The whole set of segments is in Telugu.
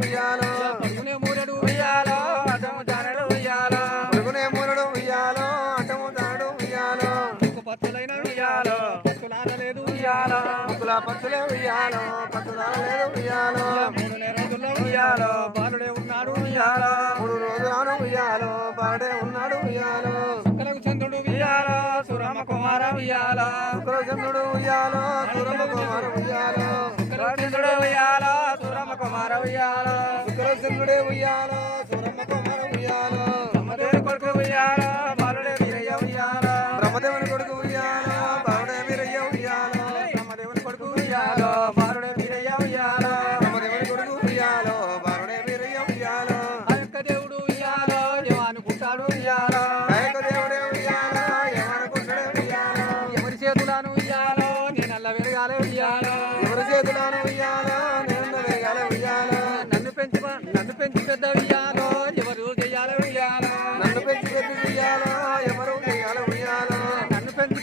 ఉయ్యాలో. అటమునే మూరడు ఉయ్యాలో అటము దానడు ఉయ్యాలో. అడుగునే మూరడు ఉయ్యాలో అటము దానడు ఉయ్యాలో. ఒక పత్తులైన ఉయ్యాలో. పత్తులారలేదు ఉయ్యాలో పత్తుల పత్తులే ఉయ్యాలో. పత్తులారలేదు ఉయ్యాలో మూడునే రోజుల్లో ఉయ్యాలో బాలుడే ఉన్నాడు ఉయ్యాలో. మూడు రోజులను ఉయ్యాలో బాలుడే ఉన్నాడు ఉయ్యాలో. చంద్రుడు ఉయ్యాలో సురమ కుమార ఉయ్యాలో చంద్రుడు ఉయ్యాలో సురమ్మ కుమార ఉయ్యాల శుక్రశుక్రుడే ఉయ్యాల సురమ్మ కుమార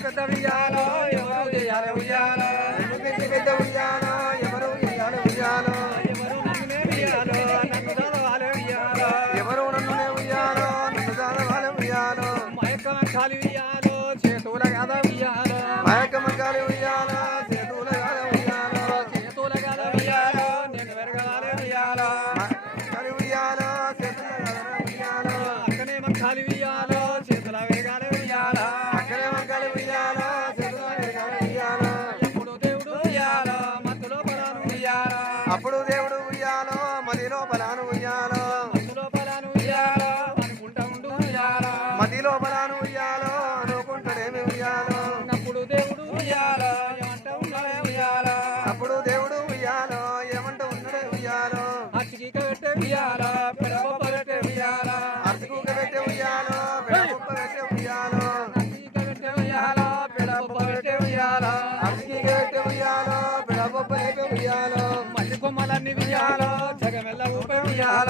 పెద్ద విజయాలు ఉయ్యాల పెడబొప్ప పెట్టే ఉయ్యాల. అరసిగుక్క పెట్టే ఉయ్యాల పెడబొప్ప పెట్టే ఉయ్యాల. అరసిగుక్క పెట్టే ఉయ్యాల పెడబొప్ప పెట్టే ఉయ్యాల. అరసిగుక్క పెట్టే ఉయ్యాల పెడబొప్ప పెట్టే ఉయ్యాల. మల్లె కొమ్మలన్నీ ఉయ్యాల జగమెల్ల ఊపే ఉయ్యాల.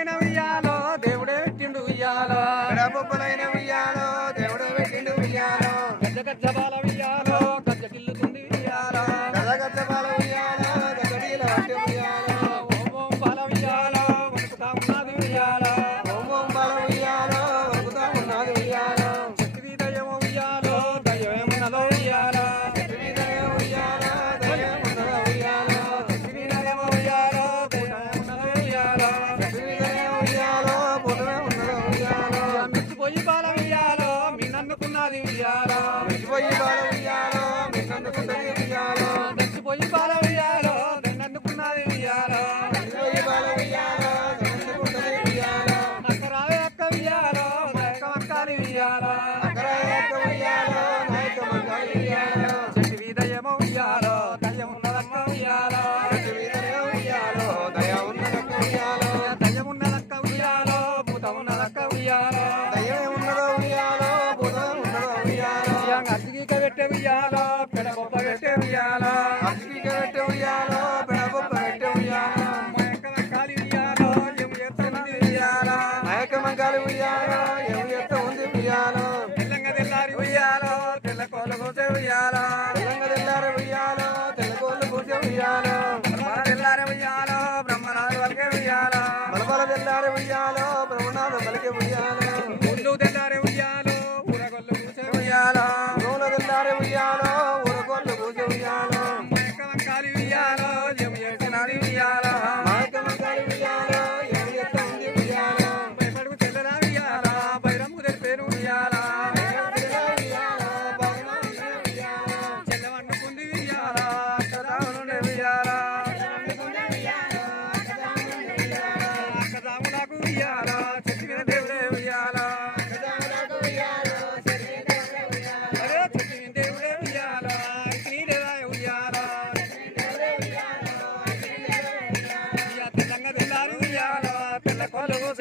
ఉయ్యాలో భ్రమణాలు పలికి ఉయ్యాలో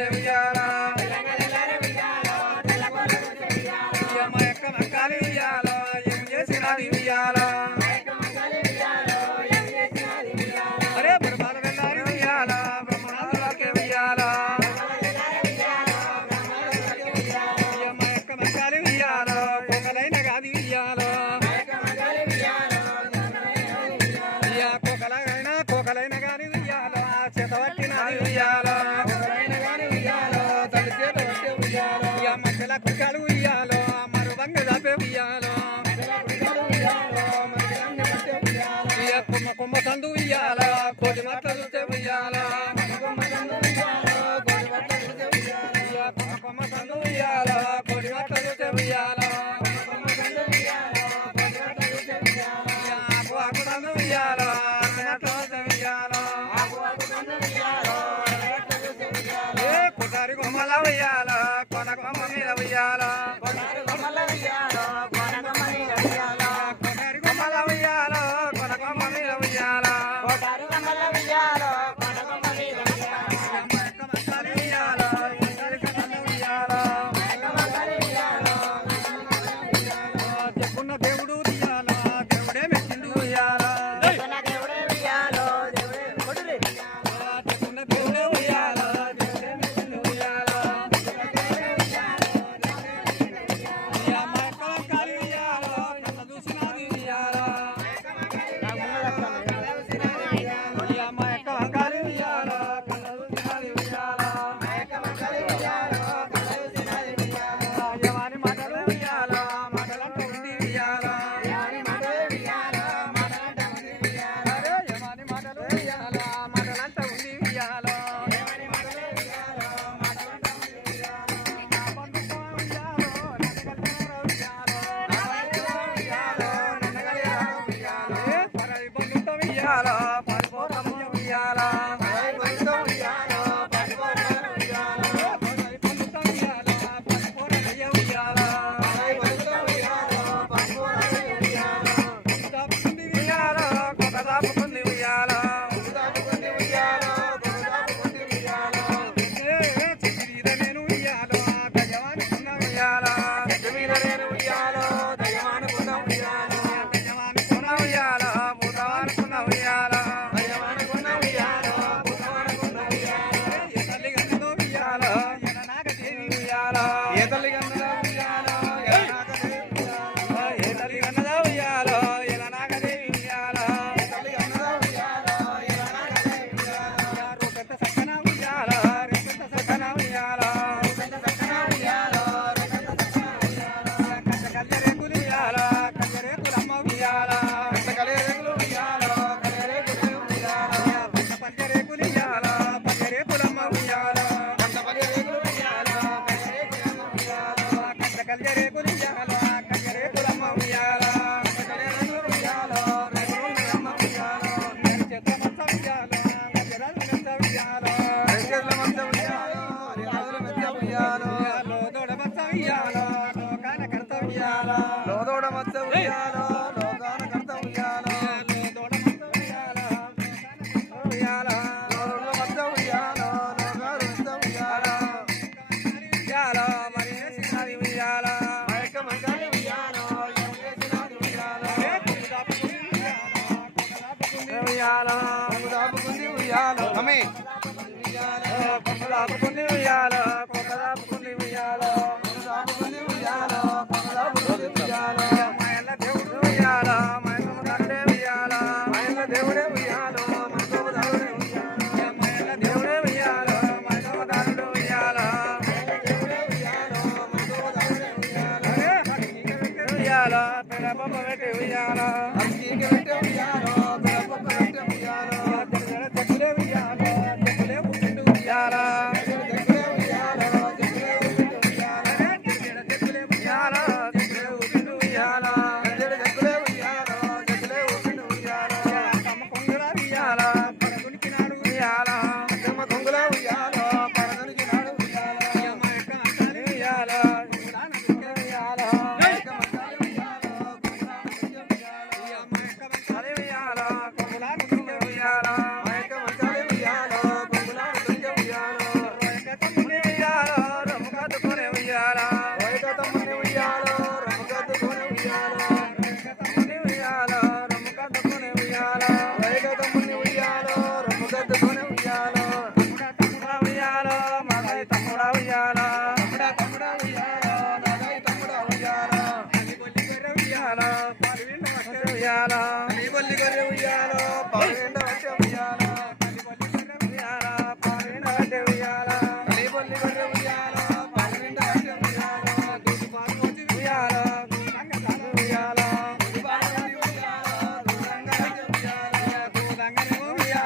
se viara. কথা কমা ఉయ్యాలో. ఉయ్యాలో.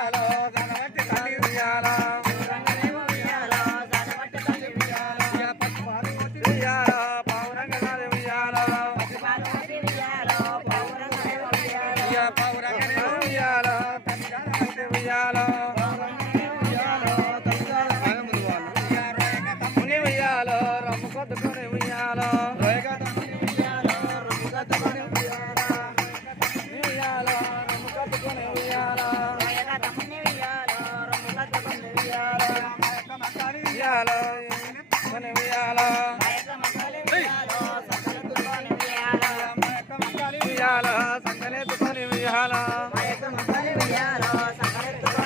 గణపతి